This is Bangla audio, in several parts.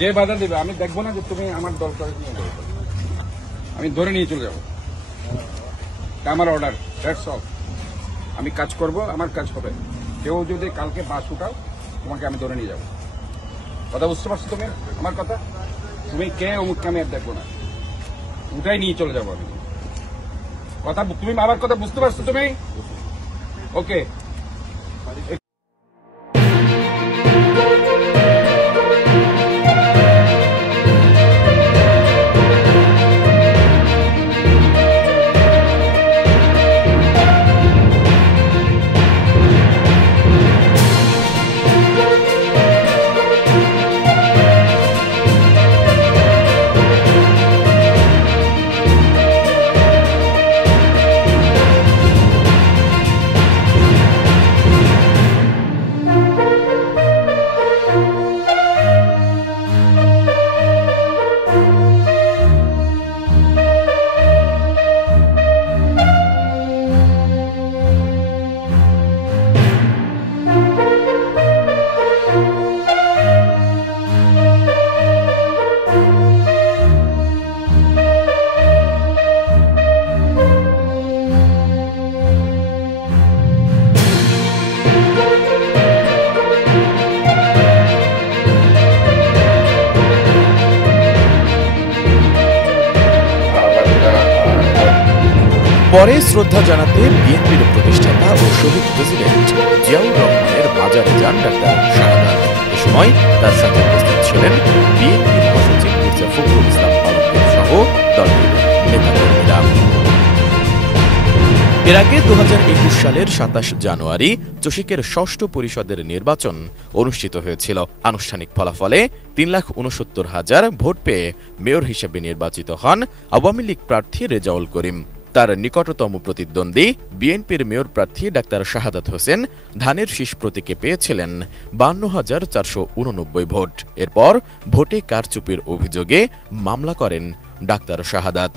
যে বাধা দেবে আমি দেখবো না যে তুমি আমার দল করে নিয়ে যাবে, আমি ধরে নিয়ে চলে যাবো। আমার অর্ডার, দ্যাটস অল। আমি কাজ করব, আমার কাজ হবে। কেউ যদি কালকে বাস উঠাও, তোমাকে আমি ধরে নিয়ে যাবো। কথা বুঝতে পারছো তুমি আমার কথা? তুমি কে অমুককে আমি আর দেখবো না, উঠাই নিয়ে চলে যাবো আমি। কথা তুমি আমার কথা বুঝতে পারছো তুমি? ওকে। পরে শ্রদ্ধা জানাতে বিএনপির প্রতিষ্ঠাতা ও শহীদ প্রেসিডেন্ট জিয়াউর রহমানের মাজারে যান ডাক্তার শাহাদাত। এ সময় তার সাথে উপস্থিত ছিলেন বিএনপি মহাসচিব মির্জা ফখরুল ইসলাম আলমগীর সহ দলটির নেতাকর্মীরা। এর আগে 2021 সালের 27 জানুয়ারি চসিকের ষষ্ঠ পরিষদের নির্বাচন অনুষ্ঠিত হয়েছিল। আনুষ্ঠানিক ফলাফলে 3,69,000 ভোট পেয়ে মেয়র হিসেবে নির্বাচিত হন আওয়ামী লীগ প্রার্থী রেজাউল করিম। তার নিকটতম প্রতিদ্বন্দ্বী বিএনপির মেয়র প্রার্থী ডাক্তার শাহাদাত হোসেন ধানের শীষ প্রতীকে পেয়েছিলেন 52,489 ভোট। এরপর ভোটে কারচুপির অভিযোগে মামলা করেন ডাক্তার শাহাদাত।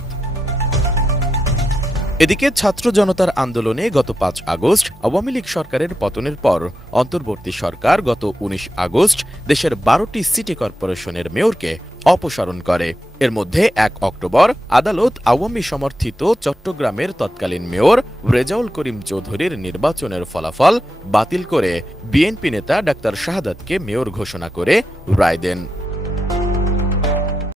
এদিকে ছাত্র জনতার আন্দোলনে গত 5 আগস্ট আওয়ামী লীগ সরকারের পতনের পর অন্তর্বর্তী সরকার গত 19 আগস্ট দেশের 12টি সিটি কর্পোরেশনের মেয়রকে অপসারণ করে। এর মধ্যে 1 অক্টোবর আদালত আওয়ামী সমর্থিত চট্টগ্রামের তৎকালীন মেয়র রেজাউল করিম চৌধুরীর নির্বাচনের ফলাফল বাতিল করে বিএনপি নেতা ডাক্তার শাহাদাতকে মেয়র ঘোষণা করে রায় দেন।